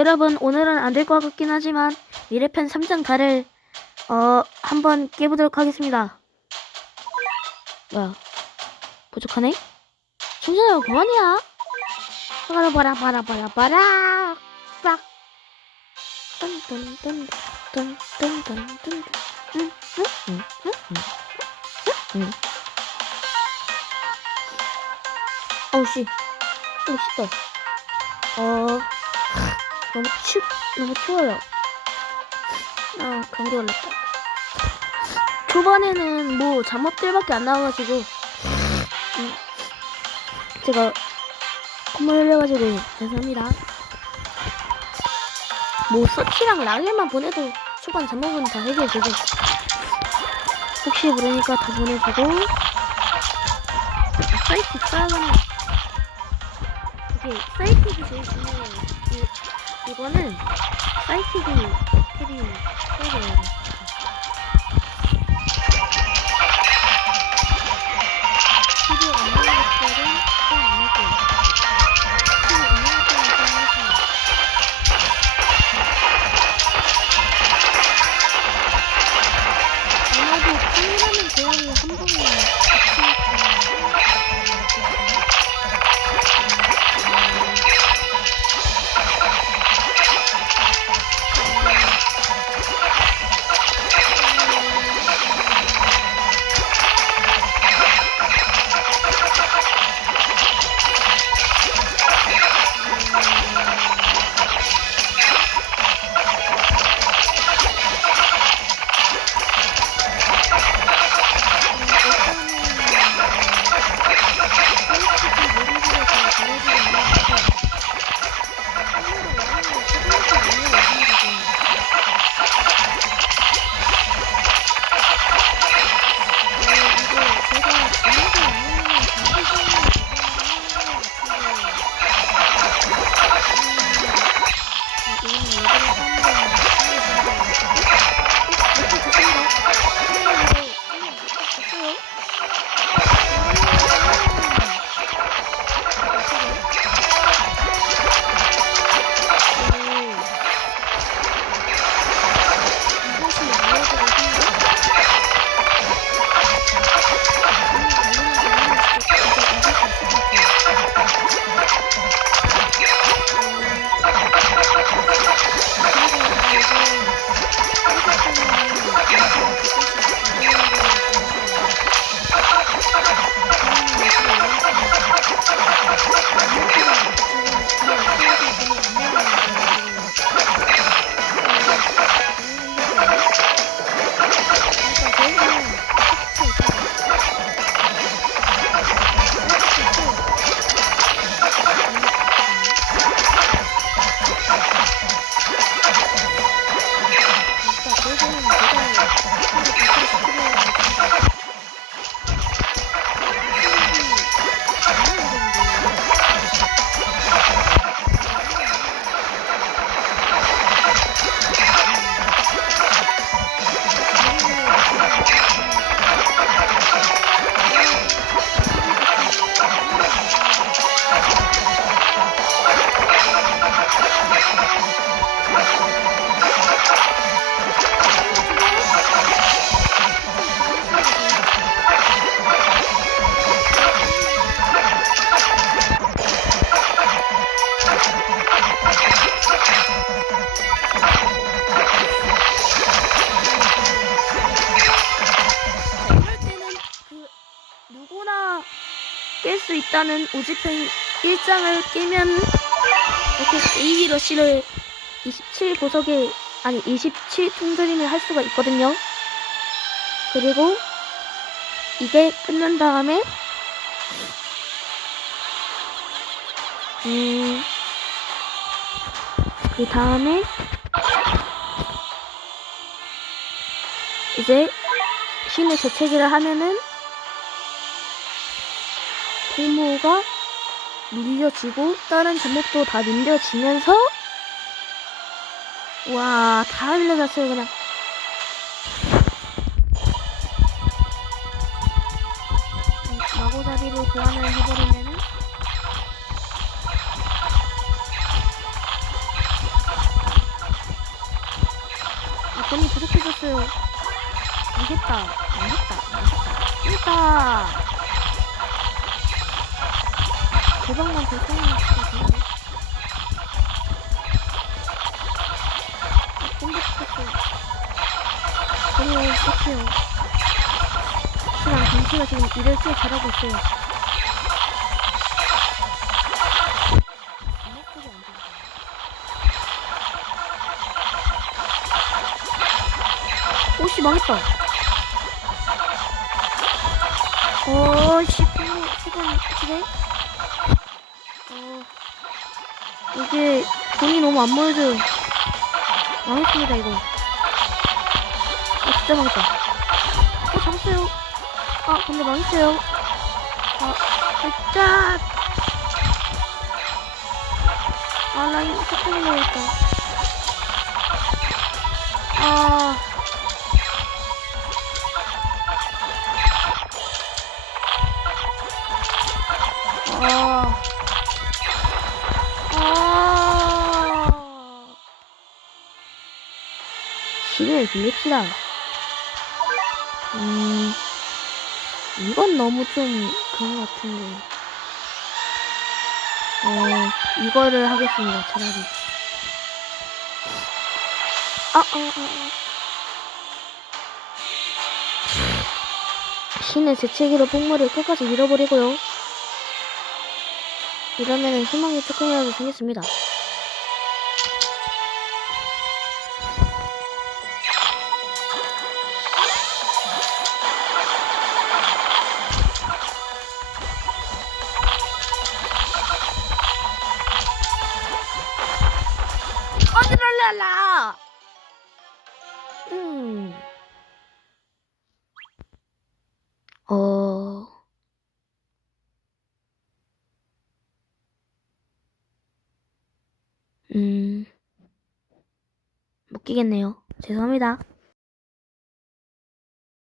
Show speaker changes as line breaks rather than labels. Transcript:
여러분 오늘은 안 될 것 같긴 하지만 미래편 3장 달을 어 한번 깨보도록 하겠습니다. 뭐야? 부족하네? 충전하고 그만이야. 봐라 봐라 봐라 봐라 봐라 빡. 뚠뚠뚠뚠뚠뚠뚠 응, 응, 응, 응, 응, 응. 어우 씨, 어우 씨다. 어, 너무 춥, 너무 추워요. 아, 감기 걸렸다. 초반에는 뭐 잠옷들밖에 안 나와가지고 음, 제가 콧물 흘려가지고 죄송합니다. 뭐 서치랑 랑일만 보내도 초반 잠옷은 다 해결되고 혹시 모르니까 다 보내주고 아, 사이킥 쌓아가는 이게 사이킥이 제일 중요해요. 이, 이거는 사이킥이 캐리. 필요 누구나 깰 수 있다는 오지편 1장을 깨면 이렇게 AB 러시를 27 고속에 아니 27 통조림을 할 수가 있거든요. 그리고 이게 끝난 다음에 음, 그 다음에 이제 신의 재채기를 하면은 토모가 밀려지고 다른 제목도 다 밀려지면서 와 다 밀려졌어요 그냥 음, 마고다리로 교환을 해버리면은 돈이 부족해졌어요. 망했다. 망했다. 망했다. 망했다. 대박만 결정하면 진짜 너무 부족해요. 하지만 김씨가 지금 일을 꽤 잘하고 있어요. 오씨 망했다. 어씨 분노 세번 이게 돈이 너무 안 모여져요. 망했습니다 이거. 아 진짜 망했다. 어 잡았어요. 아 근데 망했어요. 아 진짜. 아 라인 나왔다. 아. 아. 신을 빌립시다. 음, 이건 너무 좀 그런 것 같은데. 어, 이거를 하겠습니다, 차라리. 아, 아, 아, 아. 신의 재채기로 폭물을 끝까지 밀어버리고요. 이러면은 희망이 조금이라도 생겼습니다. 음. 못 끼겠네요. 죄송합니다.